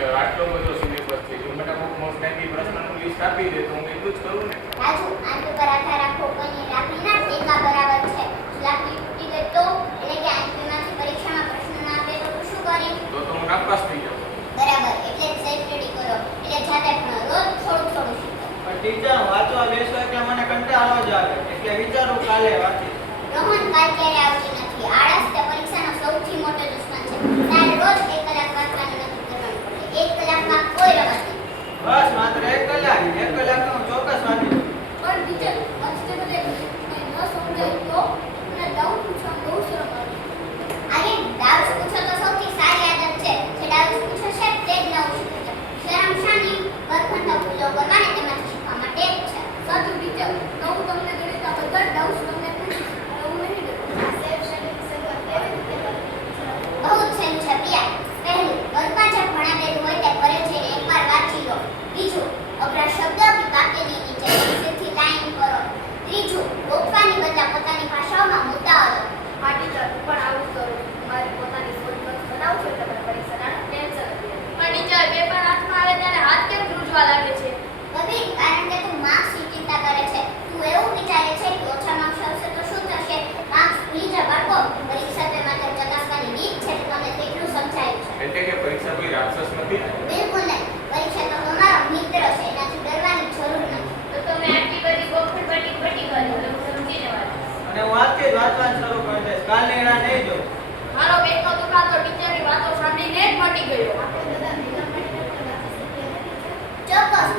કે આટલો બધો સિલેબસ છે. જો મને અમુક મોસ્ટ ટાઈમ પ્રશ્નનું લિસ્ટ આપી દે તો હું એટલું જ કરું ને. રાજુ આંટી પર આધાર રાખો કોઈની રાખી ના એકા બરાબર છે. લાકડી તૂટી ગઈ તો એટલે કે આંટીમાંથી પરીક્ષામાં પ્રશ્ન ના આપે તો તું શું કરીશ? તો હું નાપાસ થઈ જાઉં. બરાબર, એટલે જ સેલ્ફ સ્ટડી કરો. એટલે જાતે ભણો, રોજ થોડું થોડું શીખો. પણ ટીચર વાંચવા બેસો એટલે મને કંટાળો જ આવે, એટલે વિચારું કાલે વાંચીશ. રોહન કાલ ક્યારે આવતી નથી. આળસ તે પરીક્ષાનો સૌથી મોટો દુશ્મન છે. તારે રોજ 1 કલાક વાંચવાનું નક્કી કરવાનું પડે. 1 કલાકમાં કોઈ રમત નહીં. બસ માત્ર 1 કલાક. 1 કલાકમાં હું ચોક્કસ વાંચીશ. પણ ટીચર વચ્ચે બધે કંઈ ન સમજાય તો મને ડાઉટ પૂછવામાં બહુ શરમ આવે. આજે ડાઉટ્સ પૂછો તો સૌથી સારી આદત છે. જે ડાઉટ્સ પૂછો છે તે જ નવું શીખે છે. શરમ શાની? વર્ગખંડનો ભૂલો કરવાને તેમાંથી શીખવા માટે જ છે. સાચું ટીચર, નવું તમને ગણિતના બધા ડાઉટ્સ તમને પૂછીશ. એવું નહીં ડરવું. આ સેલ્ફ સ્ટડીની શરૂઆત કેવી રીતે કરવી? બહુ જ સહેલું છે પ્રિયા. પહેલું, વર્ગમાં જે ભણાવેલું હોય તે ઘરે જઈને એકવાર વાંચી લો. બીજું, અઘરા શબ્દ કે વાક્યની નીચે સીધી લાઈન કરો. ત્રીજું, ગોખવાની બદલે પોતાની ભાષાઓમાં મુદ્દાઓ લો. હા ટીચર, હું પણ આવું જ કરું. મારી પોતાની નોટબુક બનાવું છું એટલે મને પરીક્ષાના ટેન્શન નથી. પણ ટીચર, પેપર હાથમાં આવે ત્યારે હાથ કેમ ધ્રુજવા લાગે છે? કબીર, કારણ કે તું માર્ક્સની ચિંતા કરે છે. તું એવું વિચારે છે કે ઓછા માર્ક્સ આવશે તો શું થશે? માર્ક્સ ભૂલી જા બાળકો. પરીક્ષા તે માટે ચકાસવાની રીત છે તો મને તેટલું સમજાયું છે. એટલે કે પરીક્ષા કોઈ રાક્ષસ નથી ને. બિલકુલ નહીં. પરીક્ષા તો તમારો મિત્ર છે. એનાથી ડરવાની જરૂર નથી. તો તમે આટલી બધી ગોખણ પટી કરી એટલે હું સમજી જવાનું. અને હું આજથી જ વાંચવાનું શરૂ કરી દઈશ. કાલની રાહ નહીં જોઉં. મારો પેટનો દુખાતો ટીચરની વાતો સાંભળીને જ મટી ગયો. ચોક્કસ